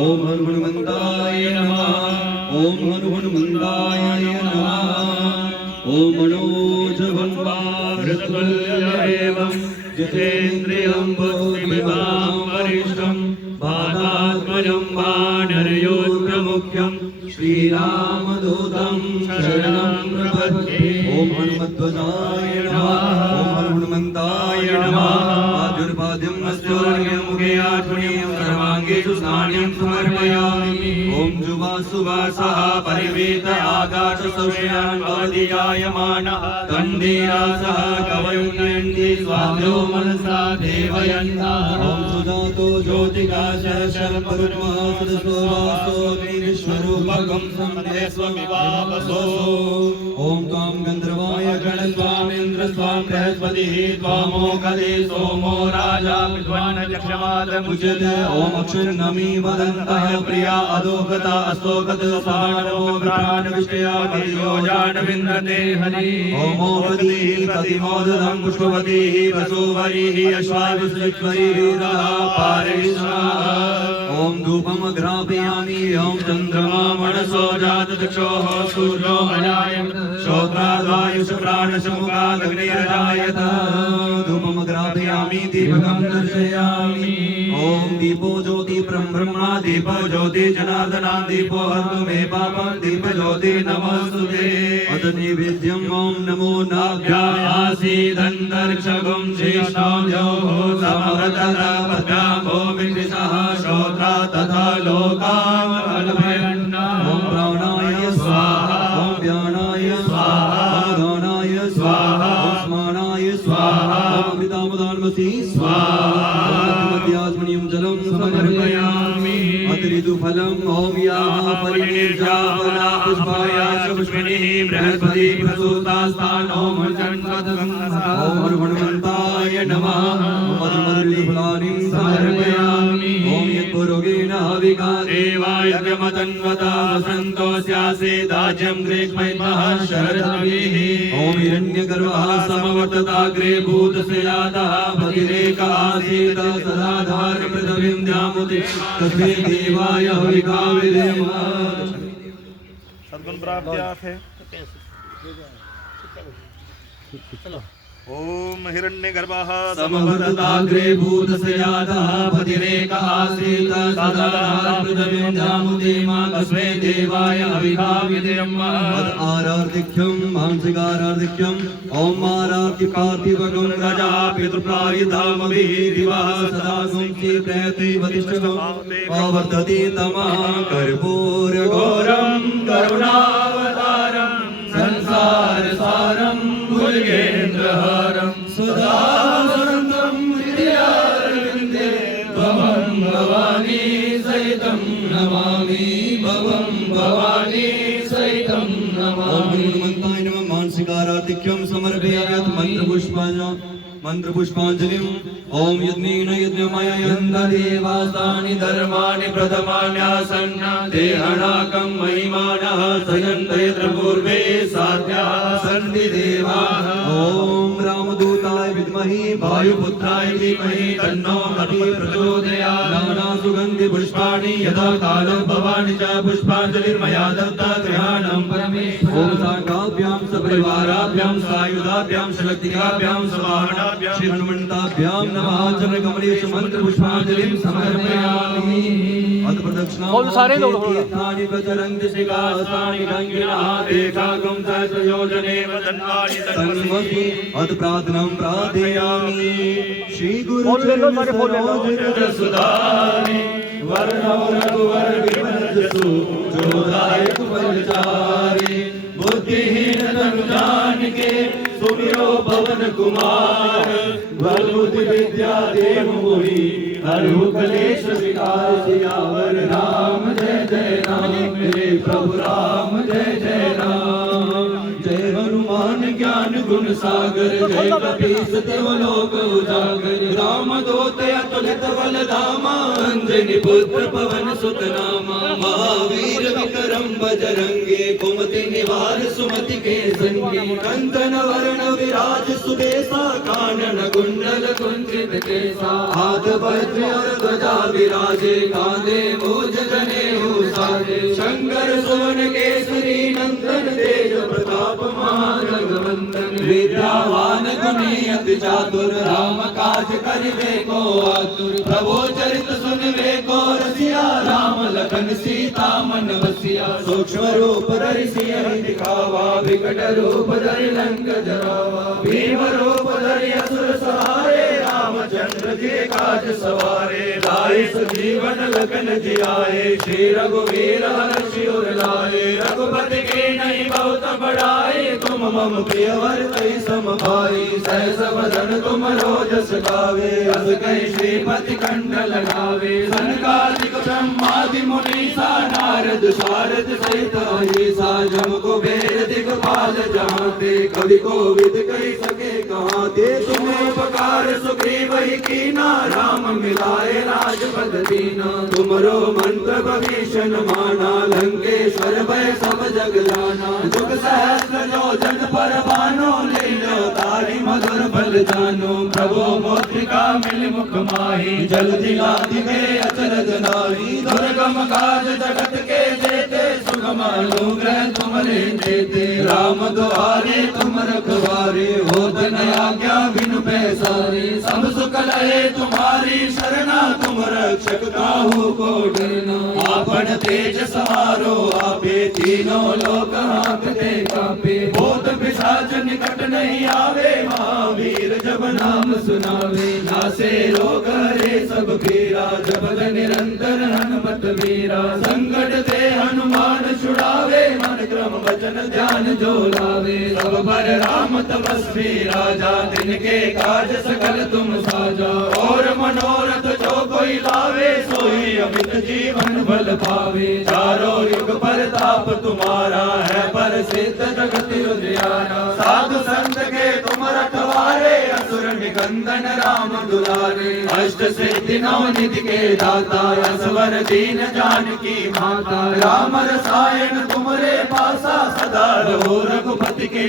ओम हनुमन्ताय नमः। ओम हनुमन्ताय नमः। ओम मनोजवं वारतुल्यदेवं जितेन्द्रियं बुद्धिमतां वरिष्ठं वातात्मजं वानरयोग्यमुख्यं श्रीरामदूतं शरणं प्रपद्ये। ओम हनुमध्वजाय नमः। ओम हनुमन्ताय नमः। आजुर्पाद्यं मस्तुर्यमुखे आत्मनीयं सर्वाङ्गेषु स्नानं समर्पयामि। ओम जुवासुवासः परिवेत आकाशसौष्यान् भवदीयायमानः तन्देयासः कवयुनयन्ति स्वाध्यो मनसा देवयन्तः। ओम सुजातो ज्योतिकाशशरपरुत्मः सदस्ववासोऽग्निविश्वरूपकं सन्देस्वमिवावसो। ओम त्वां गन्धर्वाय गणस्वामिन्द्रस्वां बृहस्पतिः त्वामोकदे सोमो राजा विद्वानचक्षमादमुचत। ओम अक्षन्नमी वदन्तः प्रिया अधोगता अस्तोगत साणो प्राणविषया कलियोजान विन्दते हरि। ओमोपतिः कतिमोदधं पुष्पवतीः वसुवरीः अश्वाविश्वेश्वरी वीरः पारिश्राः। ओम धूपम् अग्रापयामि। ओम चन्द्रमा मनसो जातचक्षोः सूर्यो अजायत श्रोत्राद्वायुष प्राणसमुखादग्निरजायत। धूपम् अग्रापयामि दीपकं दर्शयामि। ओम दीपो ज्योति ब्रह्मा दीपो ज्योति जनार्दना दीपो हर्तु मे पापं दीप ज्योति नमोस्तुते। अथ नैवेद्यम् ओम नमो नाभ्यासीदन्तरिक्षगुं श्रेष्ठं योः समवृतपद्भ्यां ओमिन्द्रिसः श्रोत्रा तथा लोकामलभयन्ना। ओम प्राणाय स्वाहा। ओम व्यानाय स्वाहा। ओम दानाय स्वाहा। ओम स्मानाय स्वाहा। ओम अमृतामदान्मसि स्वाहा। मध्यास्मनीयं जलं समर्पयामि। अतिरितुफलम् ओम याः परिनिर्जापना पुष्पायाश्च पुष्पिणीः बृहस्पति प्रसूतास्तानो मञ्चन्वदगंसा। ओम हनुमन्ताय नमः। मधुमधुरितुफलानि समर्पयामि। ओम यत्पुरोगेण हविका देवायज्ञमतन्वता वसन्तो स्यासेदाज्यं ग्रेक्मैमः शरद्भिः। ओम हिरण्यगर्भः समवर्तताग्रे भूतस्य जातः भगिरेक आसीत् सदा धार्यपृथिवीं द्यामुदे तस्मै देवाय हविका विधेम। सद्गुण प्राप्त है। ओम हिरण्यगर्भः समवर्तताग्रे भूतस्य जातः भगिरेक आसीत् सदा धार्यपृथिवीं द्यामुदे तस्मै देवाय हविका विधेम। मद आरार्धिक्यं मांसिकारार्धिक्यं ओम आरार्ति पार्थिवगं रजा पितृप्रायिधामभिः दिवः सदा गुंसि प्रयति वतिष्ठं पावर्तति तमः कर्पूरघोरं करुणावतारं संसारसारं भुजगेन्द्रहारं सदा वसन्तं हृदयारविन्दे त्वमं भवानी सहितं नमामि। भवं भवानी सहितं नमामि। ओम हनुमन्ताय नमः। मानसिकारार्धिक्यं समर्पयामि। मंत्रपुष्पांजलिं ओम यज्ञेन यज्ञमययन्त देवास्तानि धर्माणि प्रथमान्यासन्न देहनाकं महिमानः सयन्त यत्र पूर्वे साध्याः सन्ति देवाः। ओम रामदूताय विद्महे वायुपुत्राय धीमहि तन्नो हनुः प्रचोदयात्। नाना सुगन्धि पुष्पाणि यथा कालो भवानि च पुष्पांजलिर्मया दत्ता गृहाणं परमेश्वर। ओम साङ्गाभ्यां सपरिवाराभ्यां सायुधाभ्यां शक्तिकाभ्यां सवाहना श्री हनुमन्ताभ्यां नमः। चरणकमलेषु मन्त्रपुष्पांजलिं समर्पयामि। अथ प्रदक्षिणां तीर्थानि प्रचरन्ति शिखास्तानि गङ्गिनः देखागं सहस्रयोजने वदन्वानि तन्वति। अथ प्रार्थनां प्रार्थयामि। श्री गुरु चरणसरोजरसुधारि वर्णो रघुवर विमल जसु जोदायक फलचारि। बुद्धिहीन तनु जानिके सुमिरो पवन कुमार। बल बुद्धि विद्या देहु मोहि हरहु कलेश विकार। सियावर राम जय जय राम मेरे प्रभु राम जय जय राम। जय हनुमान ज्ञान गुण सागर जय कपीस तिव लोक उजागर राम दूत अतुलित बल धामा अंजनी पुत्र पवन सुत नामा महावीर विक्रम बजरंगी कुमति निवार सुमति के संगी कंचन वर्ण विराज सुबेसा कानन कुंडल कुंचित केसा हाथ वज्र और ध्वजा विराजे कांधे मूज जनेऊ साजे शंकर सुवन केसरी नंदन तेज प्रताप महाजगवंदन विद्यावान गुणी अति चातुर राम काज करिबे को आतुर प्रभु चरित सुनबे को रसिया राम लखन सीता मन बसिया सूक्ष्म रूप धरि सियहि दिखावा विकट रूप धरि लंक जरावा भीम रूप धरि असुर सहारे रामचंद्र जी काज सवारे लाए सजीवन लखन जियाए श्री रघुवीर हर्षि उर लाए रघुपति के नहीं बहुत बड़ाई तुम मम प्रिय भरतहि सम भाई सहस बदन तुम रोजस गावे अस कहि श्रीपति कंठ लगावे सनकादिक ब्रह्मादि मुनीसा नारद सारद सहित अहिसा जम कुबेर दिगपाल जहाते कवि कोविद कहि सके कहाते तुम्हें उपकार सुग्रीव ही कीना राम मिलाए राजपद दीना तुमरो मंत्र भविष्ण माना लंकेश्वर भय सब जग जाना जुग सहस्र योजन पर भानो लीलो तारी मधुर बल जानो प्रभु मुद्रिका मिल मुख माही जल दिलाधि में अचरज नाही दुर्गम काज जगत के जेते सुगम अनुग्रह तुमरे देते राम द्वारे तुम रखवारे होत न आज्ञा बिनु पैसारे सब सुख लहे तुम्हारी शरणा तुम रक्षक काहू को डरना आपन तेज सहारो आपे तीनों लोक हाँकते कापे भूत पिशाच निकट नहीं आवे महावीर जब नाम सुनावे नासे रोग हरे सब पीरा जपत निरंतर हनुमत वीरा संकट ते हनुमान छुड़ावे मन क्रम वचन ध्यान जो लावे सब पर राम तपस्वी राजा तिनके काज सकल तुम साजा और मनोरथ जो कोई लावे सोई अमित जीवन बल पावे चारों युग परताप तुम्हारा है पर सिद्ध जगत उजियारा साधु संत के तुम रखवारे असुर निकंदन राम दुलारे अष्ट सिद्धि नौ निधि के दाता असवर दीन जानकी माता राम रसायन तुमरे पासा सदा रहो रघुपति के